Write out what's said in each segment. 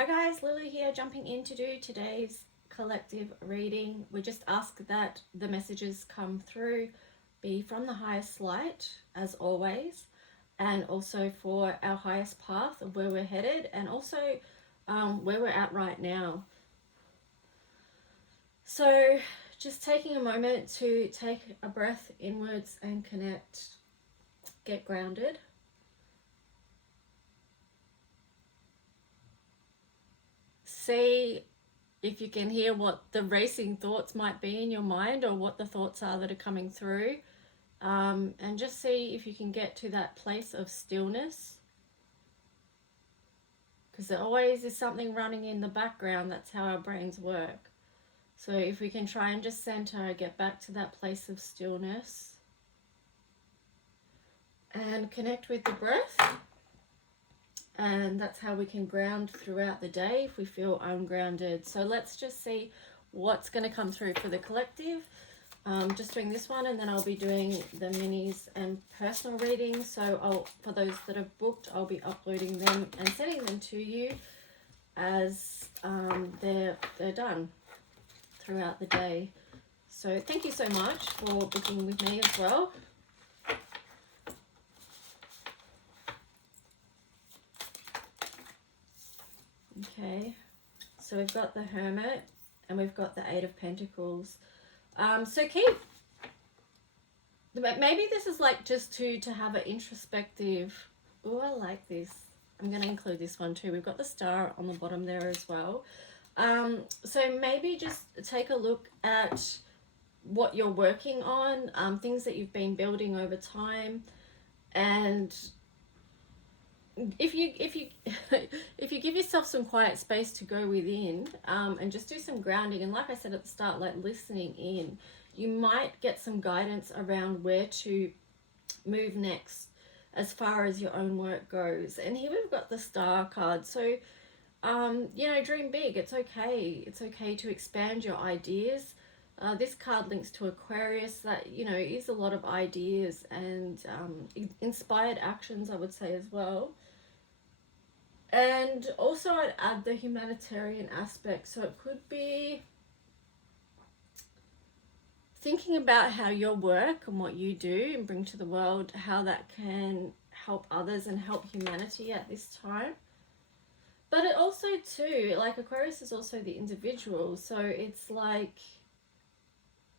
Hi guys, Lulu here, jumping in to do today's collective reading. We just ask that the messages come through be from the highest light, as always, and also for our highest path of where we're headed, and also where we're at right now. So just taking a moment to take a breath inwards and connect, get grounded. See if you can hear what the racing thoughts might be in your mind, or what the thoughts are that are coming through, and just see if you can get to that place of stillness, because there always is something running in the background. That's how our brains work. So if we can try and just center, get back to that place of stillness and connect with the breath. And that's how we can ground throughout the day if we feel ungrounded. So let's just see what's going to come through for the collective. Just doing this one, and then I'll be doing the minis and personal readings. So for those that have booked, I'll be uploading them and sending them to you as they're done throughout the day. So thank you so much for booking with me as well. Okay, so we've got the Hermit and we've got the Eight of Pentacles. So maybe this is like just to have an introspective. Oh, I like this. I'm going to include this one too. We've got the star on the bottom there as well. So maybe just take a look at what you're working on, things that you've been building over time, and if you if you give yourself some quiet space to go within, and just do some grounding, and like I said at the start, like listening in, you might get some guidance around where to move next as far as your own work goes. And here we've got the Star card. So you know, dream big. It's okay to expand your ideas. This card links to Aquarius, that, you know, is a lot of ideas and inspired actions, I would say, as well. And also I'd add the humanitarian aspect. So it could be thinking about how your work and what you do and bring to the world, how that can help others and help humanity at this time. But it also too, like, Aquarius is also the individual. So it's like,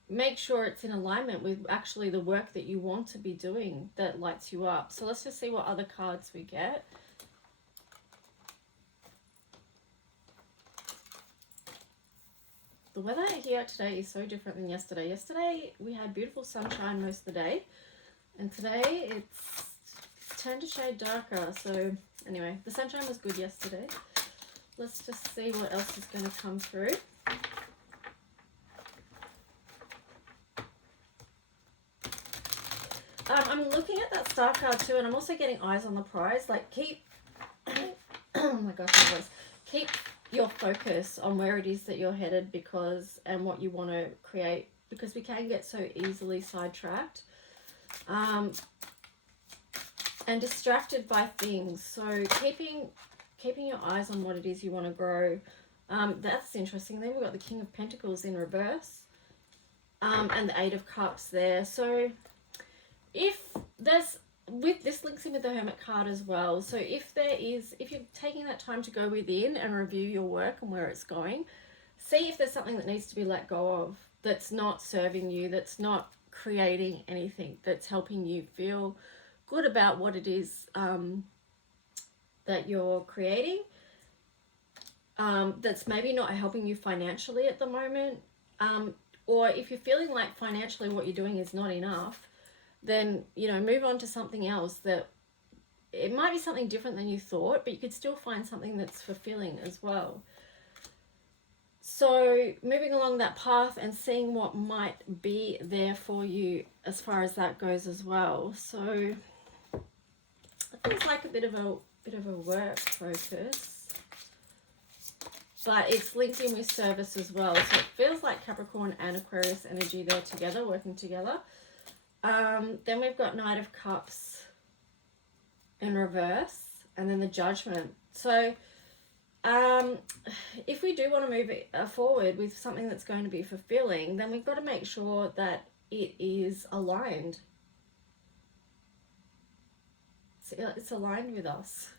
make sure it's in alignment with actually the work that you want to be doing that lights you up. So let's just see what other cards we get. The weather here today is so different than yesterday. Yesterday we had beautiful sunshine most of the day, and today it's turned to shade darker. So anyway, the sunshine was good yesterday. Let's just see what else is going to come through. I'm looking at that Star card too, and I'm also getting eyes on the prize. Like, keep oh my gosh, my voice. Keep your focus on where it is that you're headed, and what you want to create, because we can get so easily sidetracked and distracted by things. So keeping your eyes on what it is you want to grow, that's interesting. Then we've got the King of Pentacles in reverse, and the Eight of Cups there. So if there's, with this links in with the Hermit card as well. So if you're taking that time to go within and review your work and where it's going, see if there's something that needs to be let go of, that's not serving you, that's not creating anything that's helping you feel good about what it is that you're creating, that's maybe not helping you financially at the moment, or if you're feeling like financially what you're doing is not enough, then, you know, move on to something else. That it might be something different than you thought, but you could still find something that's fulfilling as well. So moving along that path and seeing what might be there for you as far as that goes as well. So it feels like a bit of a work focus, but it's linked in with service as well. So it feels like Capricorn and Aquarius energy there together, working together. Then we've got Knight of Cups in reverse, and then the Judgment. So if we do want to move it forward with something that's going to be fulfilling, then we've got to make sure that it is aligned. It's aligned with us.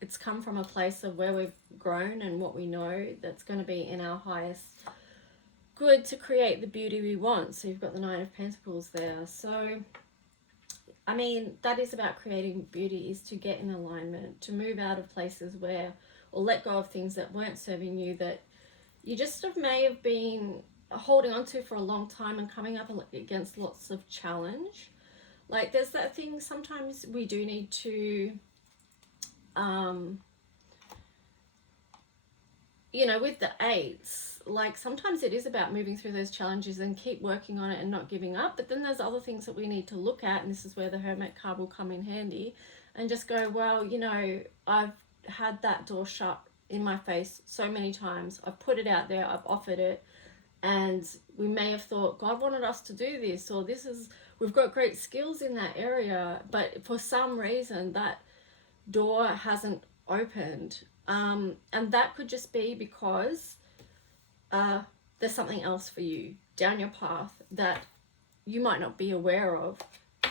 It's come from a place of where we've grown and what we know that's going to be in our highest good to create the beauty we want. So you've got the Nine of Pentacles there. So, I mean, that is about creating beauty, is to get in alignment, to move out of places where, or let go of things that weren't serving you, that you just may have been holding on to for a long time and coming up against lots of challenge. Like, there's that thing, sometimes we do need to, you know, with the eights, like sometimes it is about moving through those challenges and keep working on it and not giving up. But then there's other things that we need to look at, and this is where the Hermit card will come in handy, and just go, well, you know, I've had that door shut in my face so many times. I've put it out there, I've offered it, and we may have thought God wanted us to do this, or this is, we've got great skills in that area, but for some reason that door hasn't opened. And that could just be because there's something else for you down your path that you might not be aware of,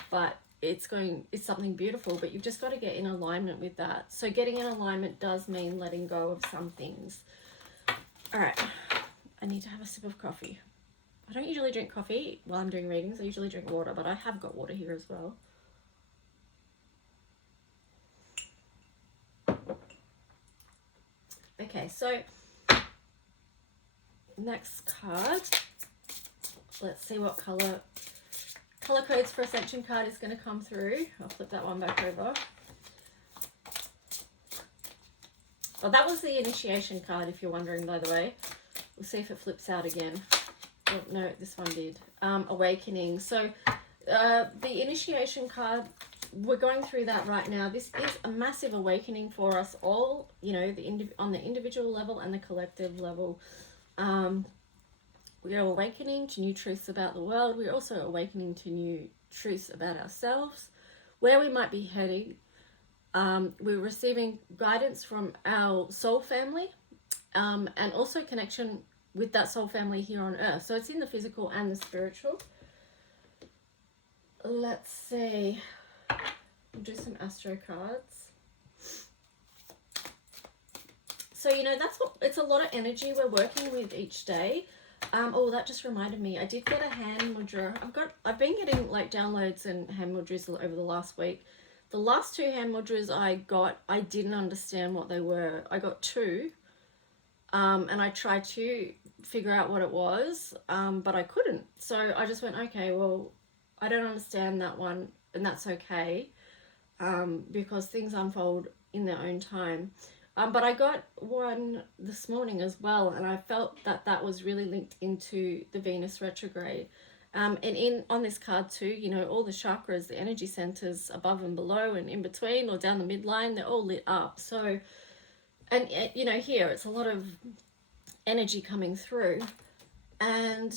but it's something beautiful, but you've just got to get in alignment with that. So getting in alignment does mean letting go of some things. All right, I need to have a sip of coffee. I don't usually drink coffee while I'm doing readings. I usually drink water, but I have got water here as well. Okay, so next card. Let's see what color codes for Ascension card is going to come through. I'll flip that one back over. Oh, that was the initiation card, if you're wondering, by the way. We'll see if it flips out again. Oh, no, this one did. Awakening. So the initiation card, we're going through that right now. This is a massive awakening for us all, you know, on the individual level and the collective level. We are awakening to new truths about the world. We're also awakening to new truths about ourselves, where we might be heading. We're receiving guidance from our soul family, and also connection with that soul family here on earth. So it's in the physical and the spiritual. Let's see. We'll do some astro cards. So, you know, it's a lot of energy we're working with each day. Oh, that just reminded me. I did get a hand mudra. I've been getting like downloads and hand mudras over the last week. The last two hand mudras I got, I didn't understand what they were. I got two, and I tried to figure out what it was, but I couldn't. So I just went, okay, well, I don't understand that one, and that's okay, because things unfold in their own time. But I got one this morning as well, and I felt that that was really linked into the Venus retrograde. And on this card too, you know, all the chakras, the energy centers above and below and in between or down the midline, they're all lit up. So, and you know, here it's a lot of energy coming through. And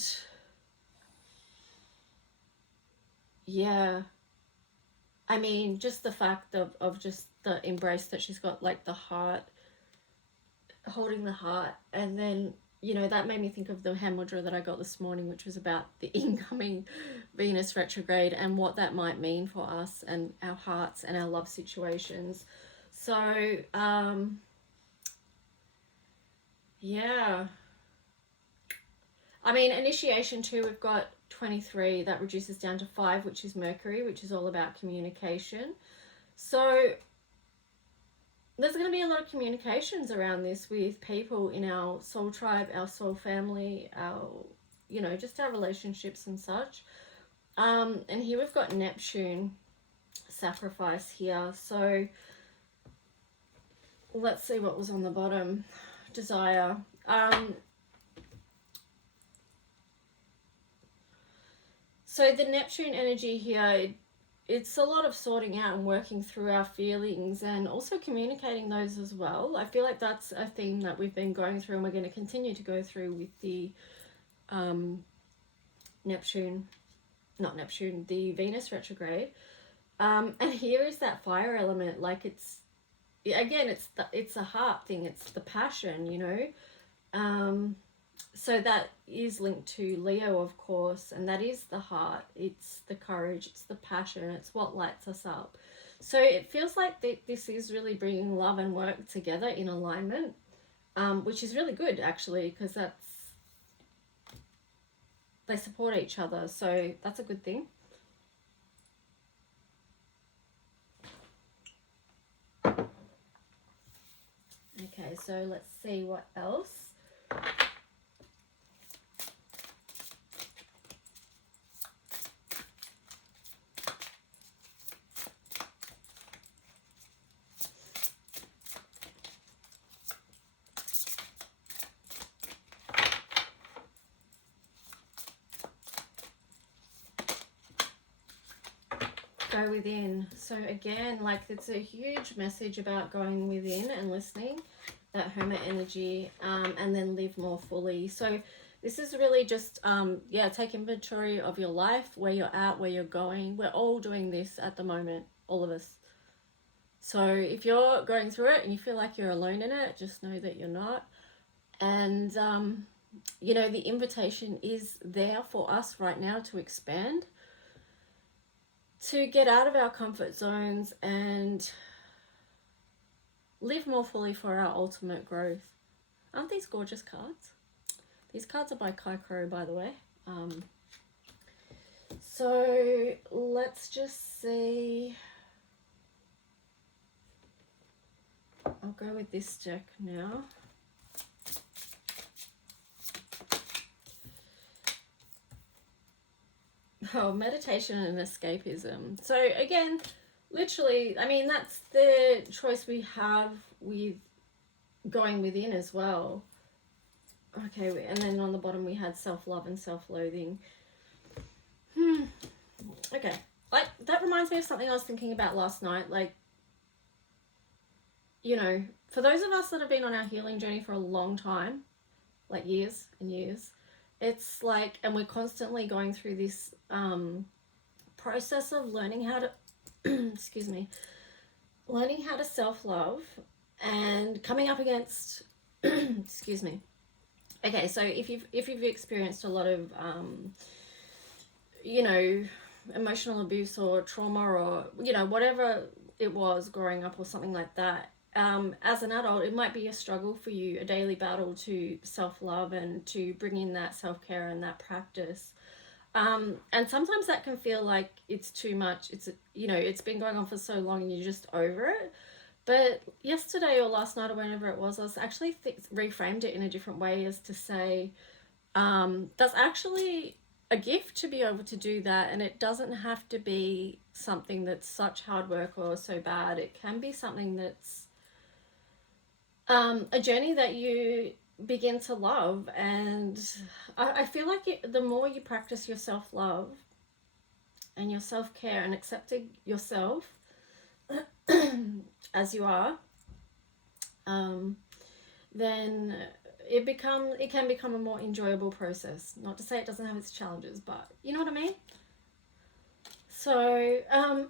yeah, I mean, just the fact of just the embrace that she's got, like the heart, holding the heart, and then, you know, that made me think of the hand mudra that I got this morning, which was about the incoming Venus retrograde and what that might mean for us and our hearts and our love situations. So, yeah. I mean, initiation too, we've got 23, that reduces down to 5, which is Mercury, which is all about communication. So there's going to be a lot of communications around this with people in our soul tribe, our soul family, our, you know, just our relationships and such. And here we've got Neptune, sacrifice here. So let's see what was on the bottom. Desire. So the Neptune energy here, it's a lot of sorting out and working through our feelings and also communicating those as well. I feel like that's a theme that we've been going through and we're going to continue to go through with the the Venus retrograde. And here is that fire element, like it's again, it's a heart thing. It's the passion, you know. So that is linked to Leo, of course, and that is the heart. It's the courage. It's the passion. It's what lights us up. So it feels like this is really bringing love and work together in alignment, which is really good actually, because they support each other. So that's a good thing. Okay, so let's see what else. Go within. So again, like, it's a huge message about going within and listening, that Hermit energy, and then live more fully. So this is really just yeah, take inventory of your life, where you're at, where you're going. We're all doing this at the moment, all of us. So if you're going through it and you feel like you're alone in it, just know that you're not. And you know, the invitation is there for us right now to expand, to get out of our comfort zones and live more fully for our ultimate growth. Aren't these gorgeous cards? These cards are by Kai Crow, by the way. So let's just see. I'll go with this deck now. Oh, meditation and escapism. So again, literally, I mean, that's the choice we have with going within as well. Okay, and then on the bottom we had self-love and self-loathing. Okay, like, that reminds me of something I was thinking about last night. Like, you know, for those of us that have been on our healing journey for a long time, like years and years, it's like, and we're constantly going through this process of learning how to excuse me, learning how to self-love and coming up against excuse me. Okay, so if you've experienced a lot of you know, emotional abuse or trauma, or, you know, whatever it was growing up or something like that, as an adult, it might be a struggle for you, a daily battle to self-love and to bring in that self-care and that practice. And sometimes that can feel like it's too much. It's, you know, it's been going on for so long and you're just over it. But yesterday or last night or whenever it was, I was actually reframed it in a different way, as to say, that's actually a gift to be able to do that, and it doesn't have to be something that's such hard work or so bad. It can be something that's a journey that you begin to love. And I feel like the more you practice your self-love and your self-care and accepting yourself as you are, then it can become a more enjoyable process. Not to say it doesn't have its challenges, but you know what I mean? So oh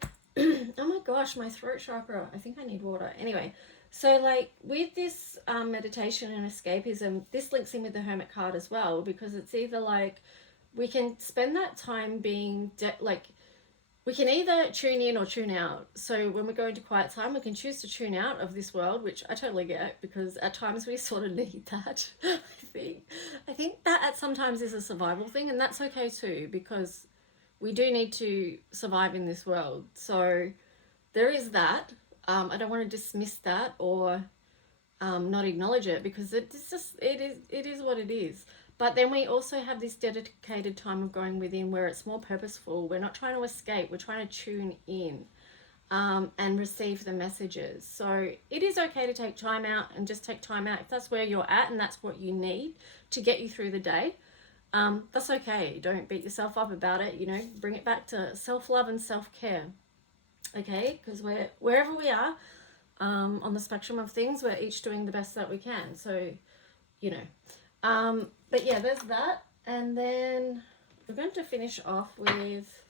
my gosh, my throat chakra, I think I need water. Anyway, so like with this meditation and escapism, this links in with the Hermit card as well, because it's either like we can spend that time being like, we can either tune in or tune out. So when we go into quiet time, we can choose to tune out of this world, which I totally get, because at times we sort of need that. I think that at sometimes is a survival thing, and that's okay too, because we do need to survive in this world. So there is that. I don't want to dismiss that or not acknowledge it, because it's just, it is what it is. But then we also have this dedicated time of going within, where it's more purposeful. We're not trying to escape. We're trying to tune in and receive the messages. So it is okay to take time out, and just take time out if that's where you're at and that's what you need to get you through the day. That's okay. Don't beat yourself up about it. You know, bring it back to self-love and self-care. Okay, because wherever we are on the spectrum of things, we're each doing the best that we can. So, you know. But yeah, there's that. And then we're going to finish off with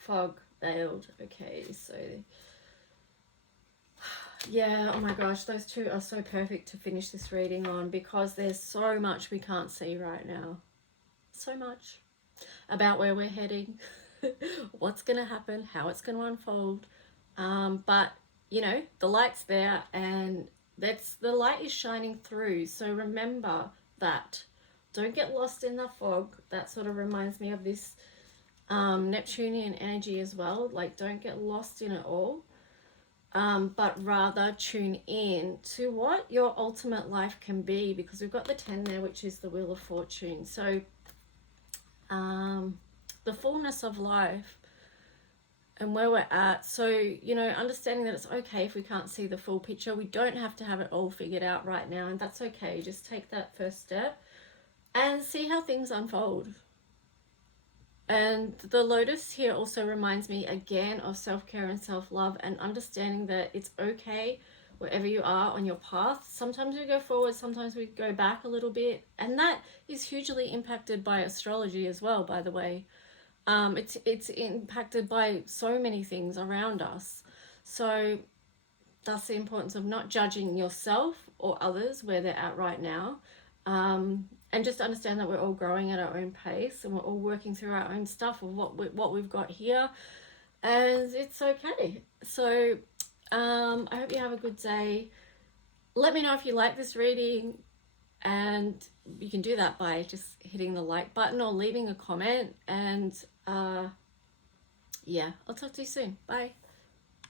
fog veiled. Okay, so yeah, oh my gosh, those two are so perfect to finish this reading on, because there's so much we can't see right now. So much about where we're heading, what's going to happen, how it's going to unfold. But, you know, the light's there, and the light is shining through. So remember that. Don't get lost in the fog. That sort of reminds me of this Neptunian energy as well. Like, don't get lost in it all. But rather tune in to what your ultimate life can be, because we've got the 10 there, which is the Wheel of Fortune. So the fullness of life and where we're at. So, you know, understanding that it's okay if we can't see the full picture. We don't have to have it all figured out right now, and that's okay. Just take that first step and see how things unfold. And the Lotus here also reminds me again of self-care and self-love, and understanding that it's okay wherever you are on your path. Sometimes we go forward, sometimes we go back a little bit, and that is hugely impacted by astrology as well, by the way. It's impacted by so many things around us. So that's the importance of not judging yourself or others where they're at right now. And just understand that we're all growing at our own pace, and we're all working through our own stuff of what we've got here, and it's okay. So I hope you have a good day. Let me know if you like this reading, and you can do that by just hitting the like button or leaving a comment. And yeah, I'll talk to you soon. Bye.